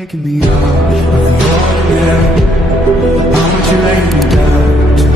taking me out of your bed. Why would you lay me down to